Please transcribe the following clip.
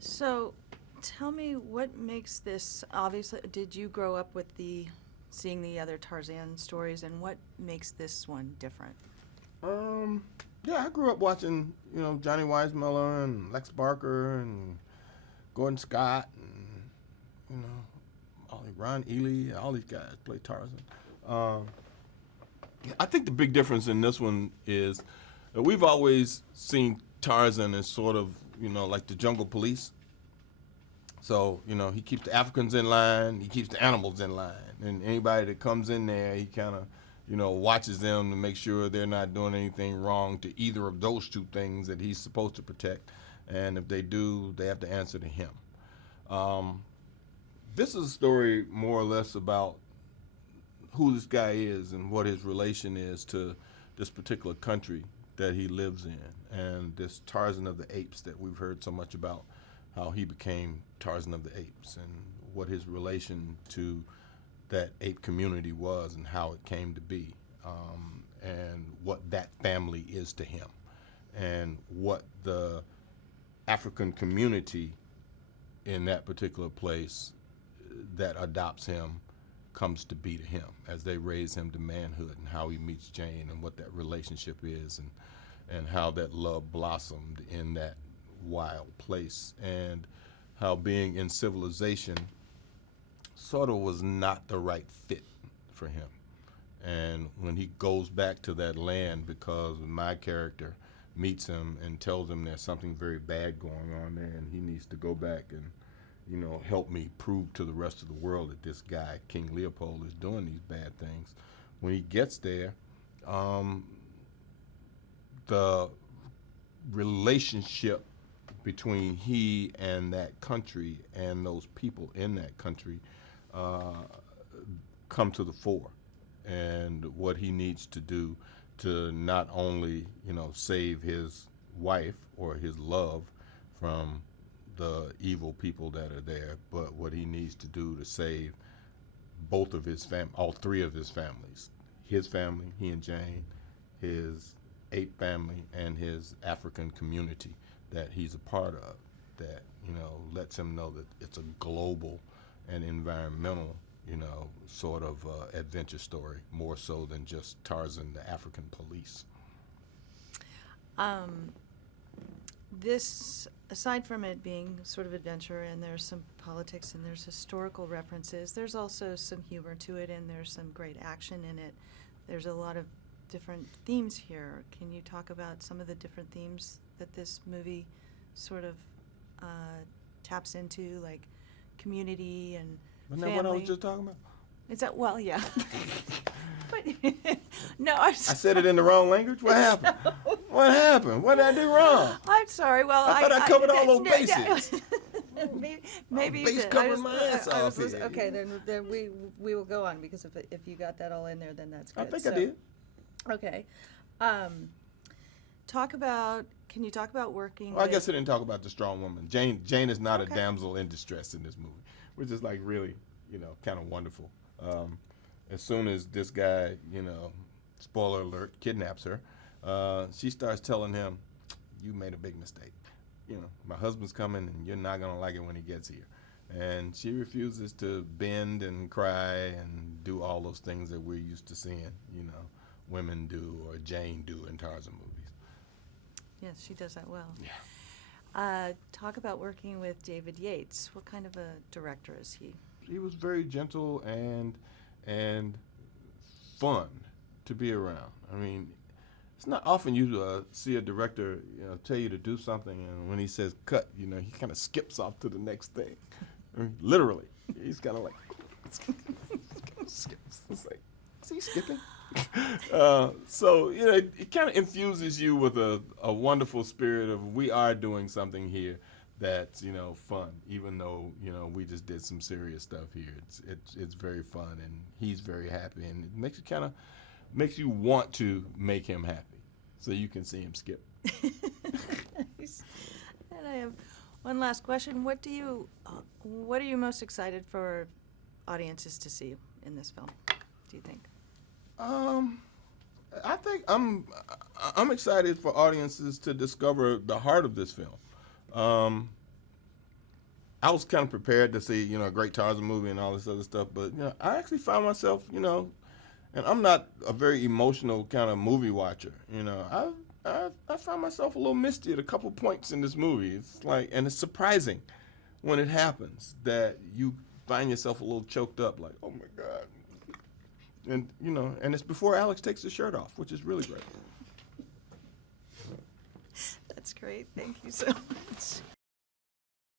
So, tell me what makes this, obviously, did you grow up with seeing the other Tarzan stories, and what makes this one different? Um, yeah, I grew up watching, Johnny Weissmuller and Lex Barker and Gordon Scott and, Ron Ely, all these guys play Tarzan. Um, I think the big difference in this one is that we've always seen Tarzan as sort of, like the jungle police. So, he keeps the Africans in line, he keeps the animals in line. And anybody that comes in there, he kind of, watches them to make sure they're not doing anything wrong to either of those two things that he's supposed to protect. And if they do, they have to answer to him. Um, this is a story more or less about who this guy is and what his relation is to this particular country that he lives in, and this Tarzan of the Apes that we've heard so much about, how he became Tarzan of the Apes and what his relation to that ape community was and how it came to be, and what that family is to him, and what the African community in that particular place that adopts him comes to be to him as they raise him to manhood, and how he meets Jane and what that relationship is, and how that love blossomed in that wild place, and how being in civilization sort of was not the right fit for him. And when he goes back to that land, because my character meets him and tells him there's something very bad going on there and he needs to go back and help me prove to the rest of the world that this guy, King Leopold, is doing these bad things. When he gets there, the relationship between he and that country and those people in that country come to the fore, and what he needs to do to not only, save his wife or his love from the evil people that are there, but what he needs to do to save both of all three of his families, his family, he and Jane, his ape family, and his African community that he's a part of, that, lets him know that it's a global and environmental, sort of adventure story, more so than just Tarzan, the African police. This, aside from it being sort of adventure, and there's some politics and there's historical references, there's also some humor to it, and there's some great action in it. There's a lot of different themes here. Can you talk about some of the different themes that this movie sort of taps into, like community and Isn't family? that what I was just talking about? Is that, well, yeah. But, no, I said it in the wrong language? What happened? What happened? What did I do wrong? I'm sorry. Well, I thought I covered all those bases. Maybe Base covering my ass off here. okay, then we will go on, because if you got that all in there, then that's good. I think I did. Okay. Can you talk about working Well, I with, guess I didn't talk about the strong woman. Jane is not Okay. a damsel in distress in this movie, which is like really, kind of wonderful. As soon as this guy, spoiler alert, kidnaps her, she starts telling him, "You made a big mistake. My husband's coming, and you're not gonna like it when he gets here." And she refuses to bend and cry and do all those things that we're used to seeing, women do or Jane do in Tarzan movies. Yes, she does that well. Yeah. Talk about working with David Yates. What kind of a director is he? He was very gentle and fun to be around. I mean, it's not often you see a director, tell you to do something, and when he says cut, he kind of skips off to the next thing. I mean, literally, he's kind of like skips. It's like, is he skipping? So it kind of infuses you with a wonderful spirit of, we are doing something here that's fun, even though we just did some serious stuff here. It's very fun, and he's very happy, and it makes you want to make him happy, so you can see him skip. Nice. And I have one last question. What are you most excited for audiences to see in this film, do you think? I think I'm excited for audiences to discover the heart of this film. I was kind of prepared to see, a great Tarzan movie and all this other stuff, but I actually found myself, and I'm not a very emotional kind of movie watcher. I found myself a little misty at a couple points in this movie. It's like, and it's surprising when it happens that you find yourself a little choked up, like, oh my God. And and it's before Alex takes his shirt off, which is really great. That's great. Thank you so much.